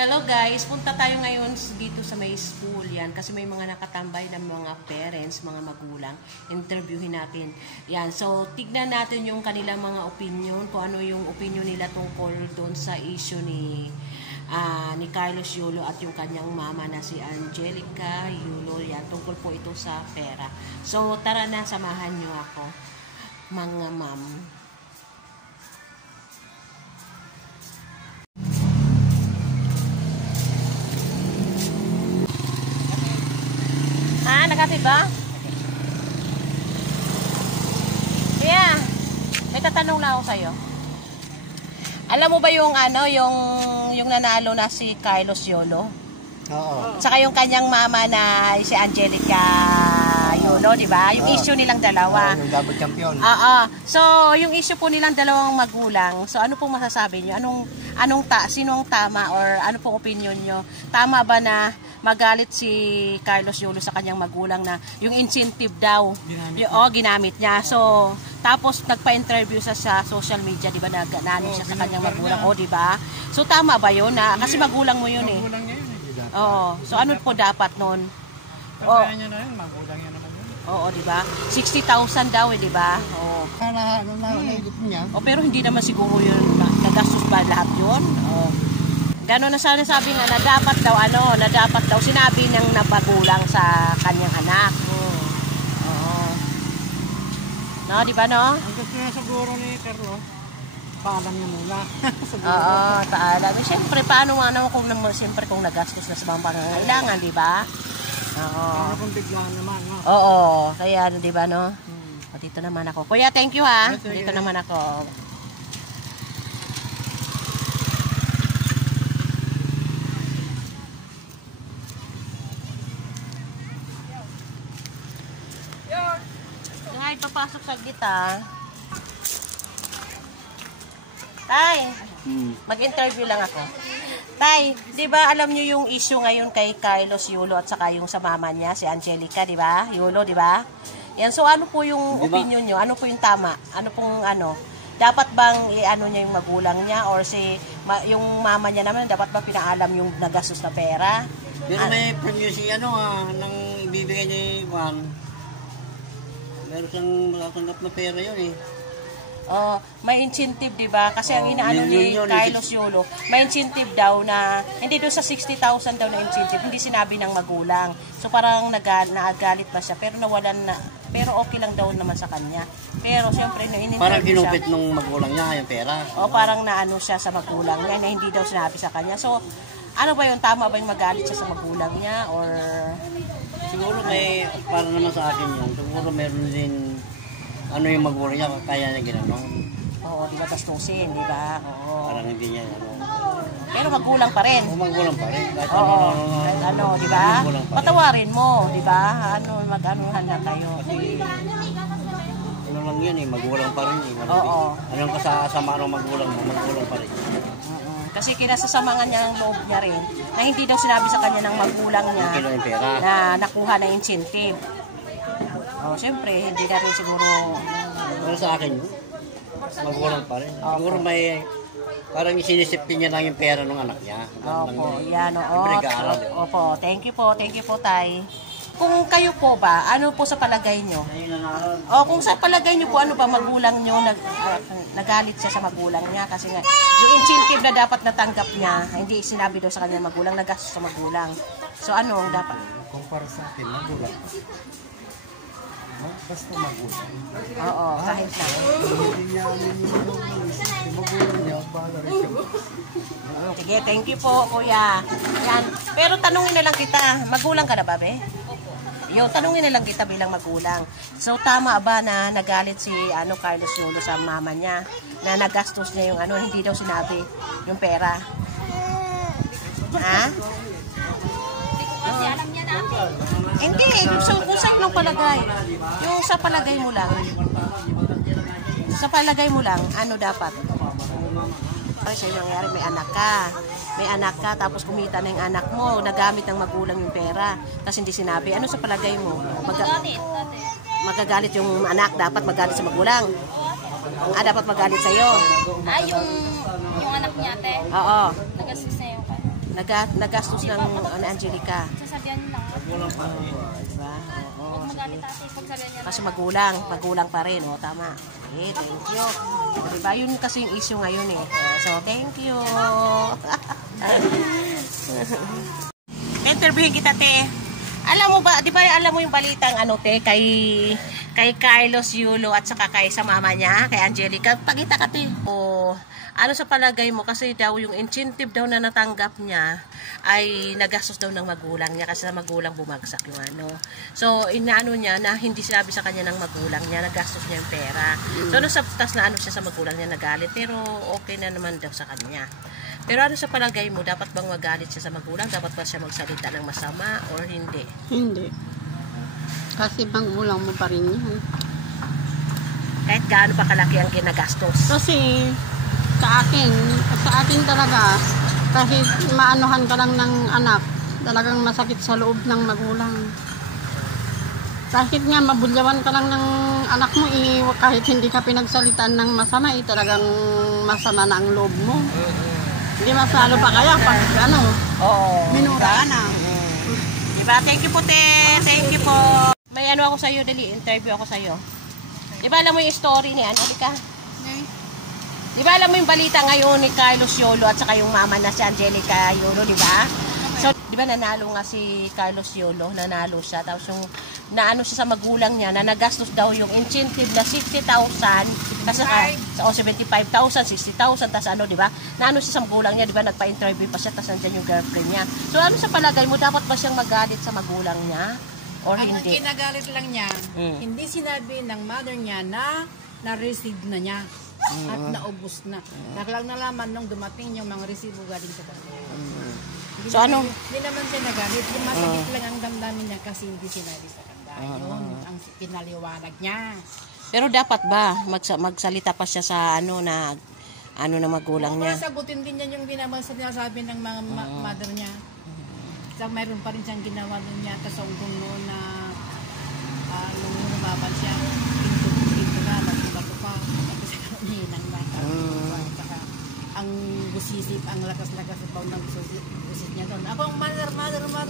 Hello guys, punta tayo ngayon dito sa may school yan kasi may mga nakatambay ng mga parents, mga magulang. Interviewin natin. Yan, so tignan natin yung kanilang mga opinion, kung ano yung opinion nila tungkol doon sa issue ni Carlos Yulo at yung kanyang mama na si Angelica Yulo. Yan, tungkol po ito sa pera. So tara na, samahan nyo ako, mga ma'am. Nakatid ba? Yeah. May tatanong lang ako sa'yo. Alam mo ba yung yung nanalo na si Carlos Yulo? Oo. Saka yung kanyang mama na si Angelica Yulo, di ba? Yung issue nilang dalawa. Yung double champion. So, yung issue po nilang dalawang magulang. So, ano pong masasabi niyo? Sino ang tama or ano pong opinion niyo? Tama ba na magalit si Carlos Yulo sa kanyang magulang na yung incentive daw ginamit niya. So, tapos nagpa-interview sa social media, di ba, nagano siya sa kanyang magulang, di ba? So, tama ba yun? Kasi magulang mo yun eh. Magulang niya yun eh. Oo. So, ano po dapat nun? Kaya niya na yun, magulang niya naman yun. Oo, di ba? 60,000 daw di ba? Oo. Naigit niya. Pero hindi naman siguro yun, nagastos ba lahat yun? Oo. Gano'n na sabi nga na dapat daw sinabi ng nabagulang sa kanyang anak. Oo. No, di ba no? Ang gusto niya siguro ni Carlos, paalam niya muna. Oo, paalam. Siyempre, paano kung nagastos na sa mga pangangailangan, di ba? Oo. Paano kung biglaan naman, no? Oo, kaya di ba no? Dito naman ako. Kuya, thank you ha. Dito naman ako. Papasok sa gita. Tay, mag-interview lang ako. Tay, di ba alam niyo yung issue ngayon kay Carlos Yulo at saka yung sa mama niya, si Angelica, di ba? Yulo, di ba? Yan, so ano po yung opinion niyo? Ano po yung tama? Ano pong dapat bang niya yung magulang niya or yung mama niya naman, dapat ba pinaalam yung nagastos na pera? Pero may premium si nang ibibigay niya yung meron siyang makatanggap na pera yun eh. May incentive, di ba? Kasi ang inaano ni Carlos Yulo, may incentive daw na, hindi doon sa 60,000 daw na incentive, hindi sinabi ng magulang. So parang naagalit ba siya, pero nawalan na, pero okay lang daw naman sa kanya. Pero siyempre, parang ginupit ng magulang niya yung pera. Parang naano siya sa magulang niya, na hindi daw sinabi sa kanya. So, ano ba yun? Tama ba yung magalit siya sa magulang niya? Or siguro para naman sa akin yun, siguro meron din yung magulang niya, kaya niya ginanon. Oo, di ba gastusin, di ba? Oo. Parang hindi niya pero magulang pa rin. Magulang pa rin. Kahit di ba? Patawarin mo, di ba? Mag-anuhan na kayo. Ano lang yan eh, magulang pa rin eh. Oo. Anong kasama ng magulang mo, magulang pa rin. Kasi kinasasamangan niya ng loob niya rin na hindi daw sinabi sa kanya ng magulang niya na nakuha na incentive. Siyempre, hindi na rin siguro. Pero sa akin yun, magulang pa rin. Siguro parang isinisipin niya lang yung pera ng anak niya. Opo, yan Opo, thank you po, tay. Kung kayo po ba, ano po sa palagay nyo? Kung sa palagay nyo po, ano ba magulang nyo, nagalit siya sa magulang niya? Kasi nga, yung incentive na dapat natanggap niya, hindi sinabi daw sa kanya magulang, nagastos sa magulang. So ano ang dapat? Kung para sa akin, magulang. Basta magulang. Oo, kahit na. Hindi niya magulang niya, bahala rin siya. Sige, thank you po, kuya. Yan. Pero tanungin na lang kita, magulang ka na ba, be? Tanungin na lang kita bilang magulang. So, tama ba na nagalit si Carlos Yulo sa mama niya na nagastos niya yung hindi daw sinabi yung pera? Ha? Kasi alam niya na. Hindi, so kung saan nung palagay? Yung sa palagay mo lang. Sa palagay mo lang, ano dapat? Kasi nangyari, may anak ka, tapos kumita na yung anak mo, nagamit ng magulang yung pera, tapos hindi sinabi. Ano sa palagay mo? Magagalit yung anak, dapat magalit sa magulang. Dapat magalit sa'yo. Yung anak niya, te? Oo. Nagastos na yung nagastos ng Angelica. Sasabihan niyo lang. Diba? Oo, Huwag sige. magalit ate. Pag sabihan niya Kasi magulang pa rin, oh, tama. Okay, thank you. Diba, yun kasi yung issue ngayon eh. So, thank you. Interviewin kita, te. Alam mo ba, di ba alam mo yung balitang ano, te, kay Carlos Yulo at saka kay sa mama niya, kay Angelica, pagita ka, te. O, ano sa palagay mo, kasi daw yung incentive daw na natanggap niya ay nagastos daw ng magulang niya kasi sa magulang bumagsak yung ano. So, inaano niya na hindi sinabi sa kanya ng magulang niya, nagastos niya yung pera. So, ano sa tas na ano siya sa magulang niya, nagalit, pero okay na naman daw sa kanya. Pero ano sa palagay mo, dapat bang magalit siya sa magulang? Dapat ba siya magsalita ng masama or hindi? Hindi. Kasi magulang mo pa rin yan. Kahit gaano pa kalaki ang ginagastos. Kasi sa akin talaga, kahit maanuhan ka lang ng anak, talagang masakit sa loob ng magulang. Kahit nga mabulyawan ka lang ng anak mo, kahit hindi ka pinagsalitaan ng masama, talagang masama na ang loob mo. Hindi mas lalo pa kaya pag minura ka na. Diba? Thank you po, te. Thank you po. May ano ako sa'yo, dali. Interview ako sa'yo. Diba alam mo yung story ni ano? Halika. Diba alam mo yung balita ngayon ni Carlos Yulo at saka yung mama na si Angelica Yulo, diba? So, diba nanalo nga si Carlos Yulo, nanalo siya. Tapos yung naano siya sa magulang niya na nagastos daw yung incentive na 60,000 kasi o 75,000, 60,000 tas ano, di ba? Naano siya sa magulang niya, di ba? Nagpa-interview pa siya tas nandiyan yung girlfriend niya. So ano sa palagay mo, dapat ba siyang magalit sa magulang niya or Ang hindi? kinagalit lang niya, hindi sinabi ng mother niya na na-receive na niya at naubos na. Naklang nalaman nung dumating yung mga resibo galing sa kanya. So ano? Hindi naman siya nagalit. Yung masakit lang ang damdamin niya kasi hindi sinabi sa kanya. Yun ang pinaliwanag niya. Pero dapat ba magsalita pa siya sa ano na magulang niya? Sagutin din niya yung sinasabi ng mga mother niya. So, mayroon pa rin siyang ginawa nun niya sa ungkong noon na nung lumaban siya, pinto na, bato pa, tapos hinang na. Saka ang busisip, ang lakas-lakas pa ng busit niya doon. Ako ang mother,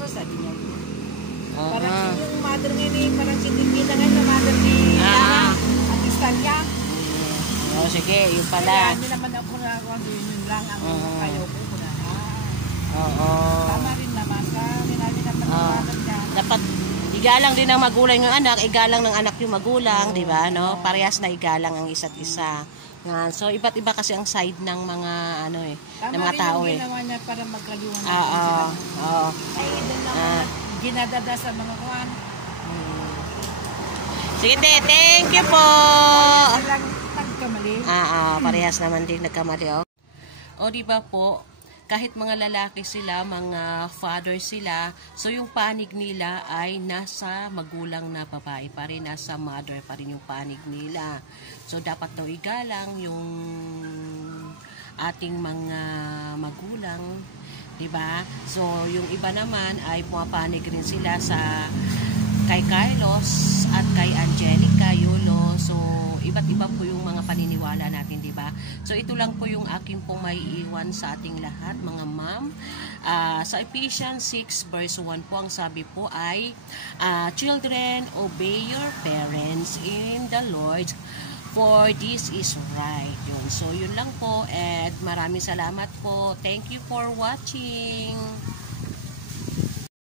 sabi niya. Parang yung mother ngayon, parang sinipita ngayon na mother ni ang istalya. Sige, yun pala. Kaya hindi naman ako na yun lang ang kayo ko. Tama rin naman ka. Ninabi naman ng mother niya. Dapat igalang din ng magulang yung anak, igalang ng anak yung magulang, di ba? No? Parehas na igalang ang isa't isa. So iba't iba kasi ang side ng mga ng mga tao eh. Tama rin yung ginawa niya para magkaliwan natin Oo. sila. Ay, doon lang ginadada sa mga kuwan. Sige, thank you po. Silang nagkamali. Parehas naman din nagkamali. O di ba po, kahit mga lalaki sila, mga father sila, so yung panig nila ay nasa magulang na babae pa rin, nasa mother pa rin yung panig nila. So dapat daw igalang yung ating mga magulang, diba? So yung iba naman ay pumapanig rin sila sa kay Carlos at kay Angelica Yulo. So iba't iba po yung mga paniniwala natin, di ba? So ito lang po yung aking po may iwan sa ating lahat, mga ma'am. Sa Ephesians 6 verse 1 po, ang sabi po ay, children, obey your parents in the Lord, for this is right. Yun. So yun lang po, and maraming salamat po. Thank you for watching.